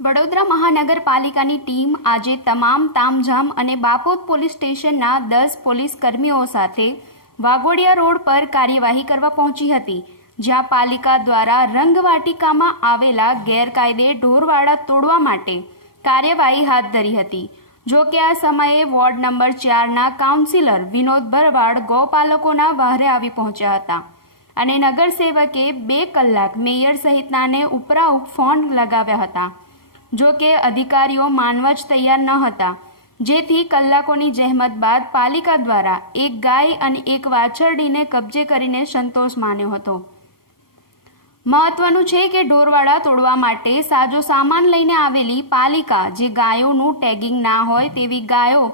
વડોદરા મહાનગરપાલિકાની ટીમ આજે તમામ તામઝામ અને બાપોદ પોલીસ સ્ટેશનના 10 પોલીસ કર્મીઓ સાથે વાઘોડિયા રોડ પર કાર્યવાહી કરવા પહોંચી હતી, જ્યાં પાલિકા દ્વારા રંગવાટિકામાં આવેલા ગેરકાયદે ઢોરવાડા તોડવા માટે કાર્યવાહી હાથ ધરી હતી। જો કે આ સમયે વોર્ડ નંબર 4ના કાઉન્સિલર વિનોદ ભરવાડ ગૌપાલકોના વહારે આવી પહોંચ્યા હતા અને નગરસેવકે 2 કલાક મેયર સહિતનાને ઉપરાઉપ ફોન લગાવ્યા હતા। જો કે અધિકારીઓ માનવા જ તૈયાર ન હતા, જેથી કલાકોની જહેમત બાદ પાલિકા દ્વારા એક ગાય અને એક વાછરડીને કબજે કરીને સંતોષ માન્યો હતો। મહત્વનું છે કે ઢોરવાડા તોડવા માટે સાજો સામાન લઈને આવેલી પાલિકા જે ગાયોનું ટેગિંગ ના હોય તેવી ગાયો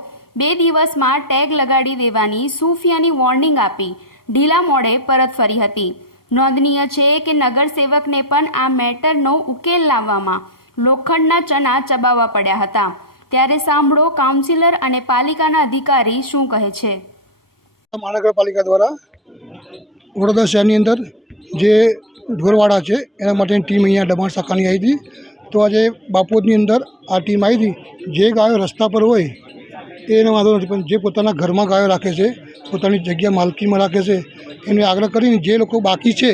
2 દિવસમાં ટેગ લગાડી દેવાની સૂફિયાની વોર્નિંગ આપી ઢીલા મોડે પરત ફરી હતી। નોંધનીય છે કે નગરસેવકને પણ આ મેટરનો ઉકેલ લાવવામાં લોખંડના ચણા ચબાવવા પડ્યા હતા। ત્યારે સાંભળો કાઉન્સિલર અને પાલિકાના અધિકારી શું કહે છે। મહાનગરપાલિકા દ્વારા વડોદરા શહેરની અંદર જે ઢોરવાડા છે એના માટેની ટીમ અહીંયા દબાણ શાખાની આવી હતી। તો આજે બાપોદની અંદર આ ટીમ આવી હતી। જે ગાયો રસ્તા પર હોય એનો વાંધો નથી, પણ જે પોતાના ઘરમાં ગાયો રાખે છે, પોતાની જગ્યા માલકીમાં રાખે છે, એને આગ્રહ કરીને જે લોકો બાકી છે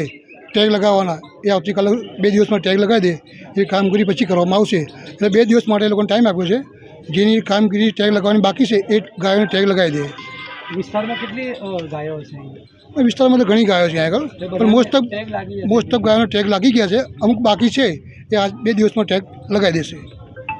ટેગ લગાવવાના એ આવતીકાલે 2 દિવસમાં ટેગ લગાવી દે, એ કામગીરી પછી કરવામાં આવશે। એટલે 2 દિવસ માટે એ લોકોને ટાઈમ આપ્યો છે। જેની કામગીરી ટેગ લગાવવાની બાકી છે એ ગાયોને ટેગ લગાવી દે। વિસ્તારમાં કેટલી ગાયો છે? વિસ્તારમાં તો ઘણી ગાયો છે આગળ, પણ મોસ્ટ ઓફ ગાયોનો ટેગ લાગી ગયા છે। અમુક બાકી છે એ આજ 2 દિવસમાં ટેગ લગાવી દેશે।